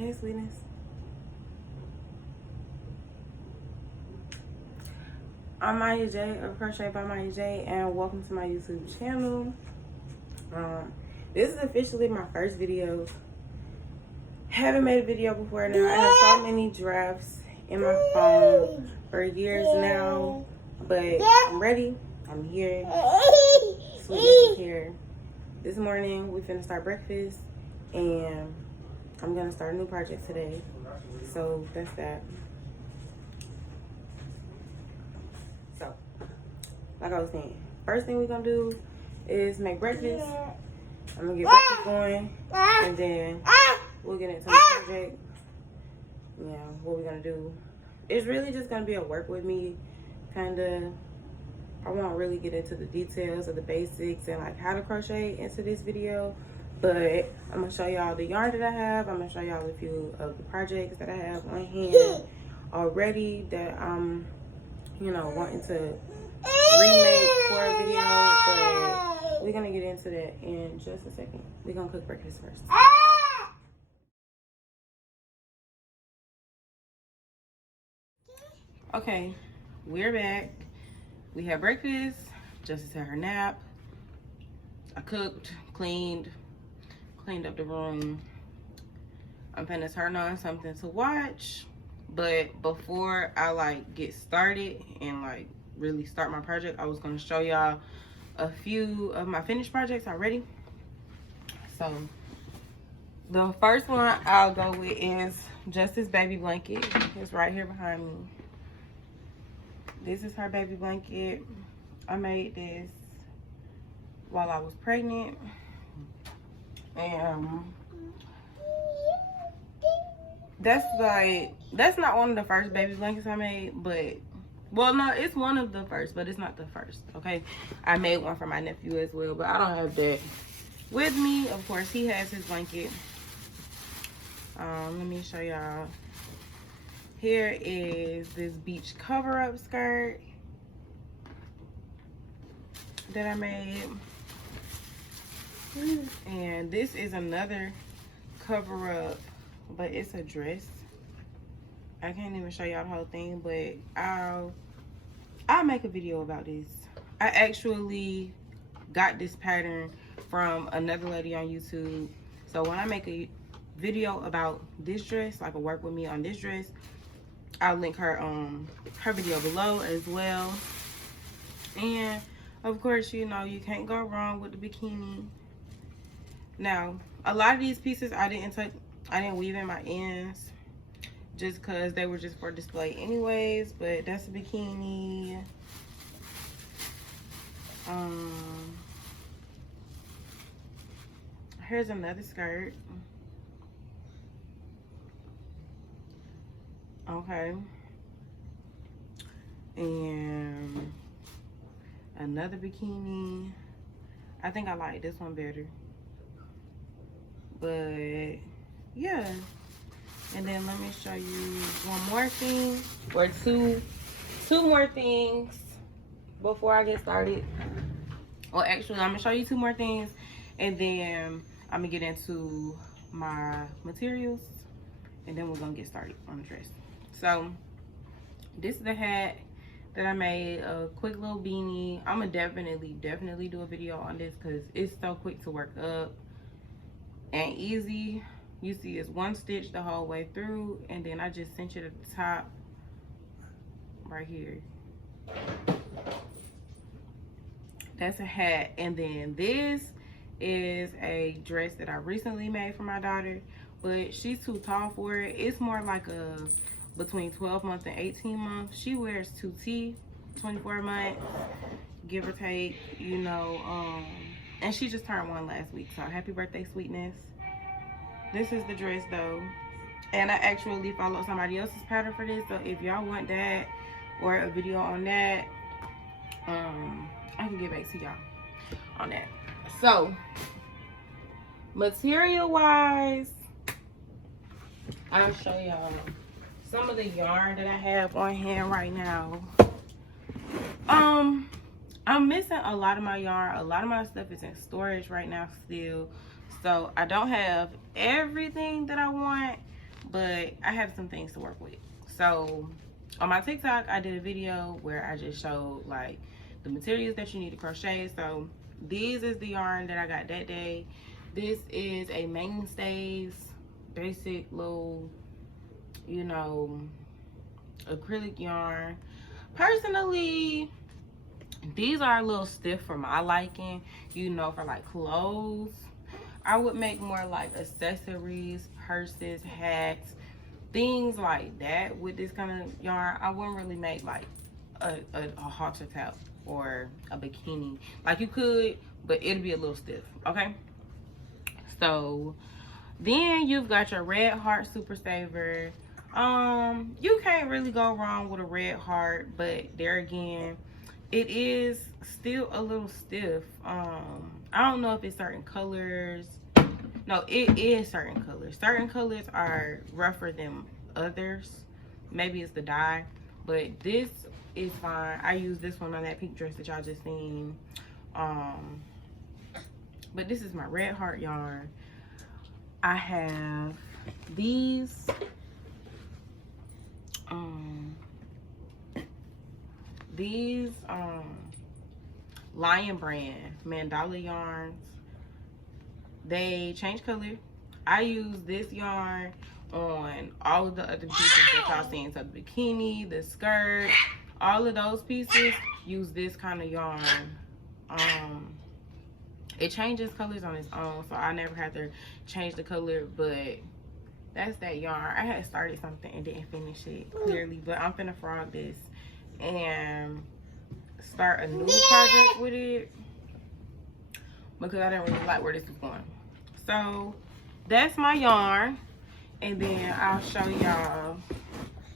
Hey, sweetness. I'm Maya J of Crochet by Maya J, and welcome to my YouTube channel. This is officially my first video. Haven't made a video before now. I have so many drafts in my phone for years now, but I'm ready. I'm here. Sweetness is here. This morning we finna start breakfast, and I'm gonna start a new project today. So that's that. So, like I was saying, first thing we're gonna do is make breakfast. I'm gonna get breakfast going, and then we'll get into the project. Yeah, what we're gonna do. It's really just gonna be a work with me, kinda. I won't really get into the details of the basics and like how to crochet into this video, but I'm gonna show y'all the yarn that I have. I'm gonna show y'all a few of the projects that I have on hand already that I'm, you know, wanting to remake for a video, but we're gonna get into that in just a second. We're gonna cook breakfast first. Okay, we're back. We had breakfast. Justice had her nap. I cooked, cleaned up the room. I'm finna turn on something to watch, but before I like get started and like really start my project, I was gonna show y'all a few of my finished projects already. So the first one I'll go with is Justice baby blanket. It's right here behind me. This is her baby blanket. I made this while I was pregnant, and that's not one of the first baby blankets I made, but well, no, it's one of the first, but it's not the first. Okay, I made one for my nephew as well, but I don't have that with me. Of course, he has his blanket. Let me show y'all. Here is this beach cover-up skirt that I made, and this is another cover-up, but it's a dress. I can't even show y'all the whole thing, but I'll make a video about this. I actually got this pattern from another lady on YouTube, so when I make a video about this dress, like a work with me on this dress, I'll link her video below as well. And of course, you know, you can't go wrong with the bikini. Now, a lot of these pieces I didn't weave in my ends just because they were just for display anyways, but that's a bikini. Here's another skirt. Okay, and another bikini. I think I like this one better, but yeah. And then let me show you one more thing, or two more things before I get started. Well, actually, I'm gonna show you two more things, and then I'm gonna get into my materials, and then we're gonna get started on the dress. So this is the hat that I made, a quick little beanie. I'm gonna definitely do a video on this because it's so quick to work up and easy. You see it's one stitch the whole way through, and then I just cinch it at the top right here. That's a hat. And then this is a dress that I recently made for my daughter, but she's too tall for it. It's more like a between 12 months and 18 months. She wears 2T, 24 months, give or take, you know. And she just turned 1 last week, so happy birthday, sweetness. This is the dress though, and I actually followed somebody else's pattern for this, so if y'all want that or a video on that, I can get back to y'all on that. So material wise, I'll show y'all some of the yarn that I have on hand right now. I'm missing a lot of my yarn. A lot of my stuff is in storage right now still, so I don't have everything that I want, but I have some things to work with. So on my TikTok, I did a video where I just showed like the materials that you need to crochet. So these is the yarn that I got that day. This is a Mainstays basic little, you know, acrylic yarn. Personally, these are a little stiff for my liking. You know, for like clothes, I would make more like accessories, purses, hats, things like that with this kind of yarn. I wouldn't really make like a halter top or a bikini. Like you could, but it'd be a little stiff, okay? So then you've got your red heart super saver. You can't really go wrong with a red heart, but there again, it is still a little stiff. I don't know if it's certain colors. No, it is certain colors. Certain colors are rougher than others. Maybe it's the dye, but this is fine. I use this one on that pink dress that y'all just seen. But this is my red heart yarn. I have these Lion brand mandala yarns. They change color. I use this yarn on all of the other pieces that y'all seen. So the bikini, the skirt, all of those pieces use this kind of yarn. It changes colors on its own, so I never had to change the color, but that's that yarn. I had started something and didn't finish it clearly, but I'm finna frog this and start a new project with it because I didn't really like where this was going. So that's my yarn, and then I'll show y'all,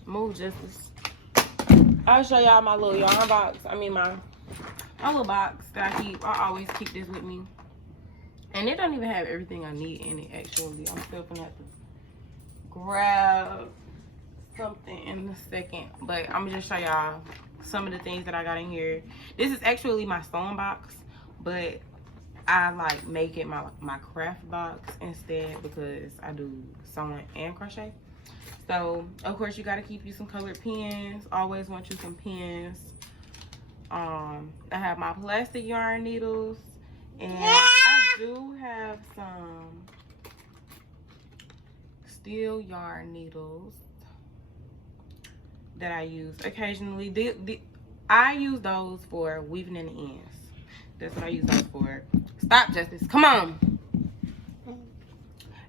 move Justice. I'll show y'all my little yarn box. I mean my little box that I keep. I always keep this with me, and it don't even have everything I need in it. Actually, I'm still gonna have to grab something in a second, but I'm gonna just show y'all some of the things that I got in here. This is actually my sewing box, but I like make it my craft box instead because I do sewing and crochet. So of course you got to keep you some colored pins. Always want you some pins. I have my plastic yarn needles, and I do have some steel yarn needles that I use occasionally. I use those for weaving in the ends. That's what I use those for. Stop, Justice. Come on.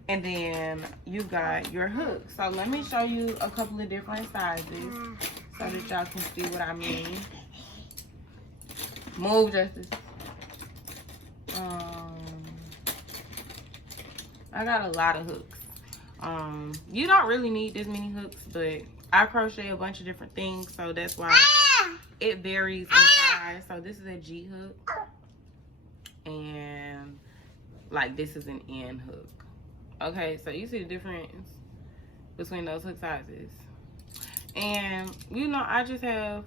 And then you got your hook. So let me show you a couple of different sizes so that y'all can see what I mean. Move, Justice. I got a lot of hooks. You don't really need this many hooks, but I crochet a bunch of different things, so that's why it varies in size. So this is a G hook, and like this is an N hook. Okay, so you see the difference between those hook sizes. And you know, I just have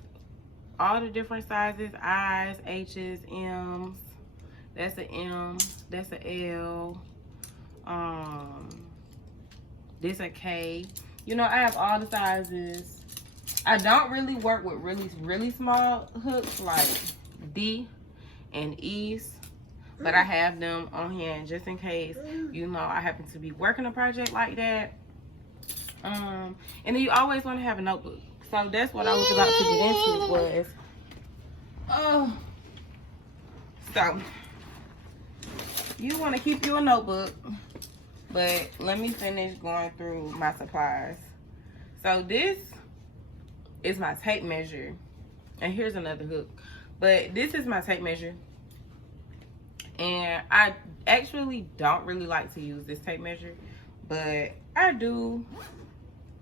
all the different sizes: I's, H's, M's. That's an M. That's an L. This a K. You know, I have all the sizes. I don't really work with really small hooks like D and E's, but I have them on hand just in case, you know, I happen to be working a project like that. And then you always want to have a notebook. So that's what I was about to get into was, so you want to keep you a notebook, but let me finish going through my supplies. So this is my tape measure, and here's another hook, but this is my tape measure, and I actually don't really like to use this tape measure, but I do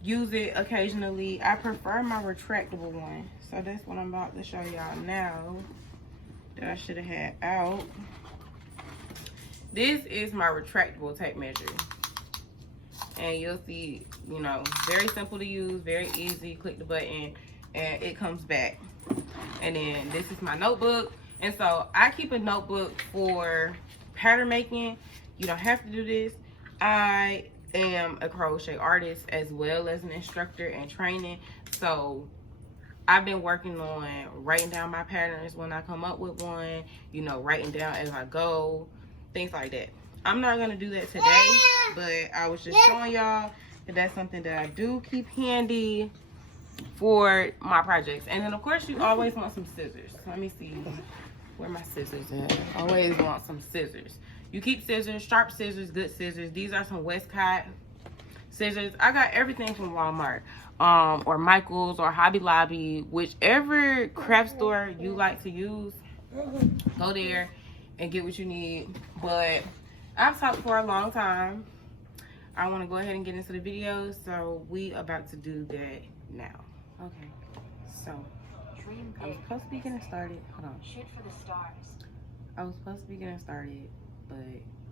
use it occasionally. I prefer my retractable one, so that's what I'm about to show y'all now that I should have had out. This is my retractable tape measure, and you'll see, you know, very simple to use, very easy. Click the button and it comes back. And then this is my notebook, and so I keep a notebook for pattern making. You don't have to do this. I am a crochet artist as well as an instructor and training. So I've been working on writing down my patterns when I come up with one, you know, writing down as I go, things like that. I'm not going to do that today, but I was just showing y'all that that's something that I do keep handy for my projects. And then, of course, you always want some scissors. Let me see where my scissors at. Always want some scissors. You keep scissors, sharp scissors, good scissors. These are some Westcott scissors. I got everything from Walmart, or Michael's, or Hobby Lobby, whichever craft store you like to use. Go there and get what you need. But I've talked for a long time. I want to go ahead and get into the video, so we about to do that now. Okay, so I was supposed to be getting started. Hold on. Shoot for the stars. I was supposed to be getting started, but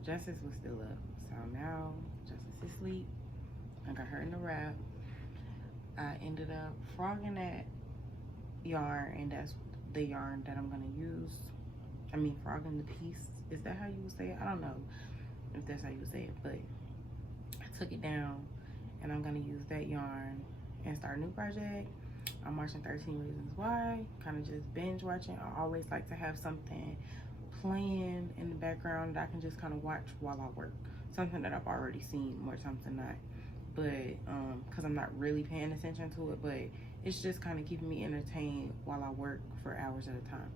Justice was still up. So now Justice is asleep. I got her in the wrap. I ended up frogging that yarn, and that's the yarn that I'm gonna use. I mean, frogging the piece. Is that how you would say it? I don't know if that's how you would say it, but I took it down, and I'm gonna use that yarn and start a new project. I'm watching 13 Reasons Why, kind of just binge watching. I always like to have something playing in the background that I can just kind of watch while I work. Something that I've already seen, or something not. But because I'm not really paying attention to it, but it's just kind of keeping me entertained while I work for hours at a time.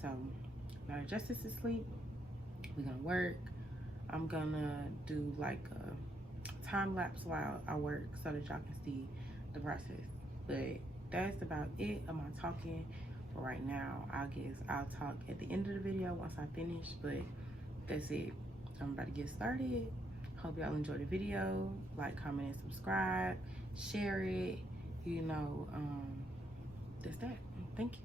So now that Justice is asleep, we're gonna work. I'm gonna do like a time lapse while I work so that y'all can see the process. But that's about it of my talking for right now. I guess I'll talk at the end of the video once I finish, but that's it. I'm about to get started. Hope y'all enjoy the video. Like, comment, and subscribe. Share it. You know, that's that. Thank you.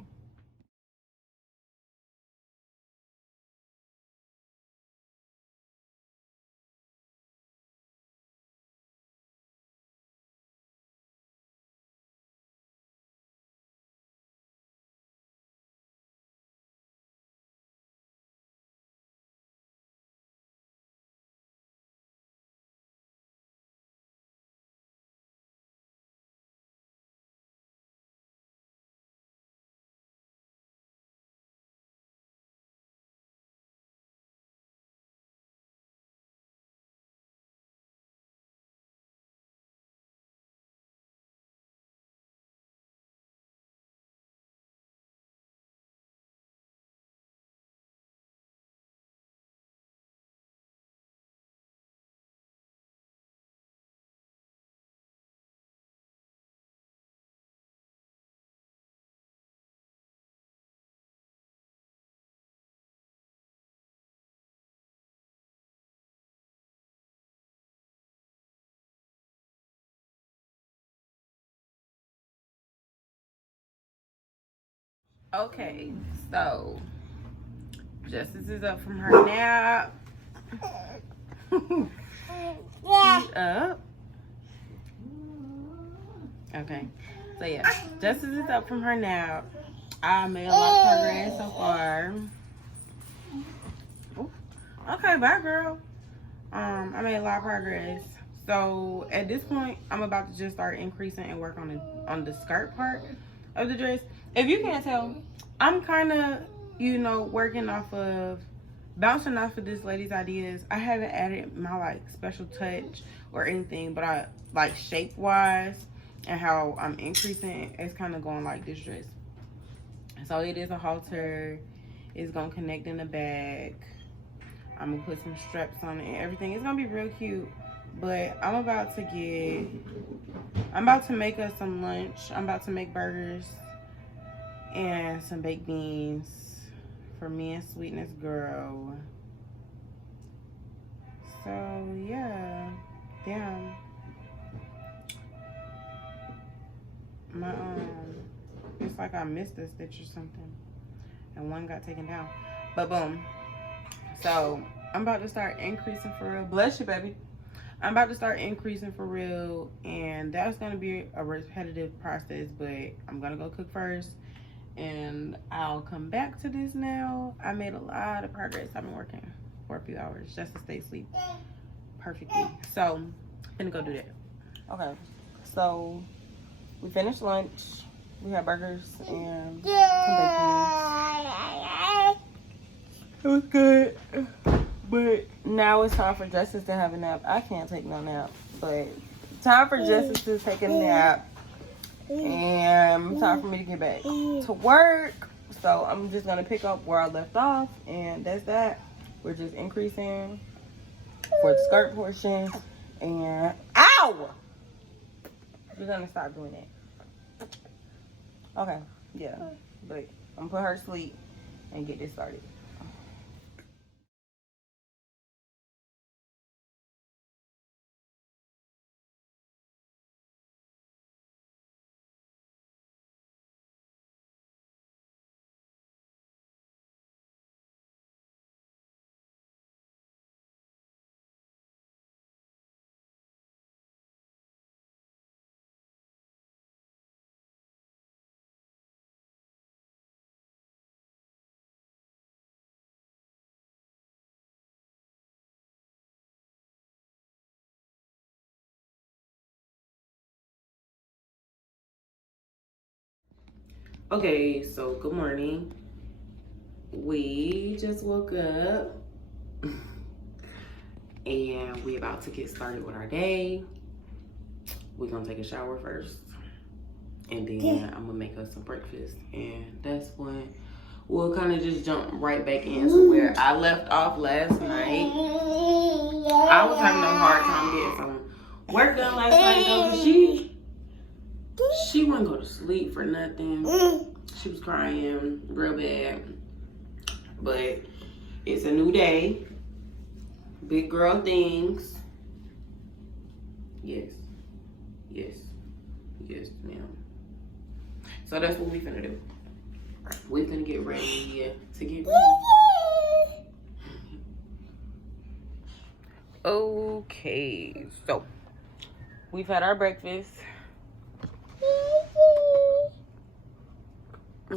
Okay, so Justice is up from her nap. She's up. Okay, so yeah, Justice is up from her nap. I made a lot of progress so far. Ooh. Okay, bye, girl. I made a lot of progress. So at this point, I'm about to just start increasing and work on the skirt part of the dress. If you can't tell, I'm kind of, you know, bouncing off of this lady's ideas. I haven't added my like special touch or anything, but I like shape wise and how I'm increasing, it's kind of going like this dress. So it is a halter. It's gonna connect in the back. I'm gonna put some straps on it and everything. It's gonna be real cute. But I'm about to make us some lunch. I'm about to make burgers and some baked beans for me and Sweetness Girl. So yeah, damn. My it's like I missed a stitch or something, and one got taken down. But boom. So I'm about to start increasing for real. Bless you, baby. I'm about to start increasing for real, and that's gonna be a repetitive process. But I'm gonna go cook first, and I'll come back to this now. I made a lot of progress. I've been working for a few hours just to stay asleep perfectly. So Gonna go do that. Okay, so we finished lunch. We had burgers and some bacon. It was good. But now it's time for Justice to have a nap. I can't take no nap, but time for Justice to take a nap. And time for me to get back to work. So I'm just gonna pick up where I left off, and that's that. We're just increasing for the skirt portion. And ow! We're gonna stop doing that. Okay, yeah. But I'm gonna put her to sleep and get this started. Okay, so good morning. We just woke up and we about to get started with our day. We're gonna take a shower first, and then I'm gonna make us some breakfast, and that's when we'll kind of just jump right back into where I left off last night. I was having a hard time getting some work done last night though, because she wouldn't go to sleep for nothing. She was crying real bad. But it's a new day. Big girl things. Yes. Yes. Yes, ma'am. So that's what we finna do. We finna get ready to get ready. Okay, so we've had our breakfast.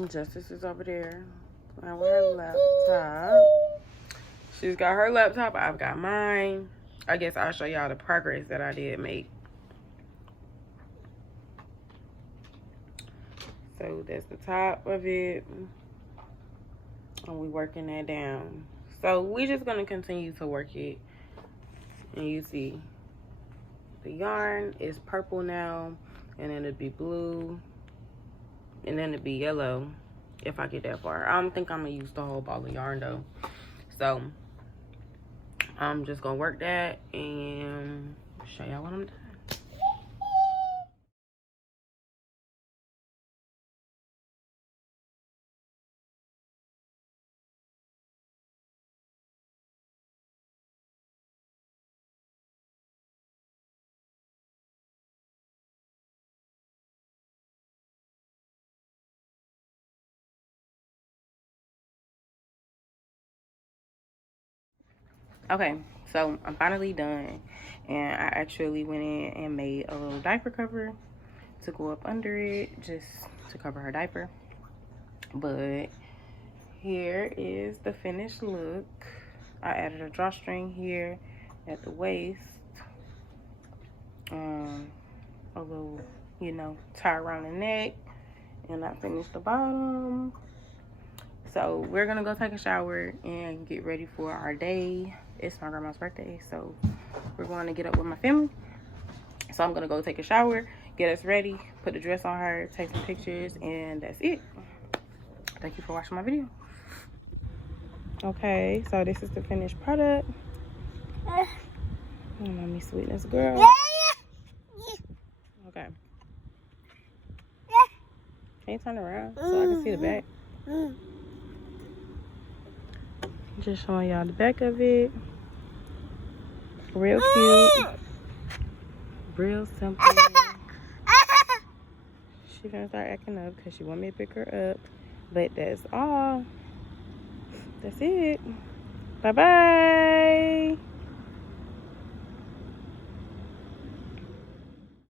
Justice is over there. I with her laptop. She's got her laptop. I've got mine. I guess I'll show y'all the progress that I did make. So that's the top of it. And we working that down. So we just gonna continue to work it. And you see the yarn is purple now. And then it'll be blue. And then it'll be yellow. If I get that far. I don't think I'm gonna use the whole ball of yarn though. So I'm just gonna work that and show y'all what I'm doing. Okay, so I'm finally done, and I actually went in and made a little diaper cover to go up under it, just to cover her diaper. But here is the finished look. I added a drawstring here at the waist, a little, you know, tie around the neck, and I finished the bottom. So we're gonna go take a shower and get ready for our day. It's my grandma's birthday, so we're going to get up with my family. So I'm gonna go take a shower, get us ready, put the dress on her, take some pictures, and that's it. Thank you for watching my video. Okay, so this is the finished product. Mommy sweetness girl. Okay. Can you turn around so I can see the back? Just showing y'all the back of it. Real cute. Real simple. She's gonna start acting up because she want me to pick her up. But that's all. That's it. Bye-bye.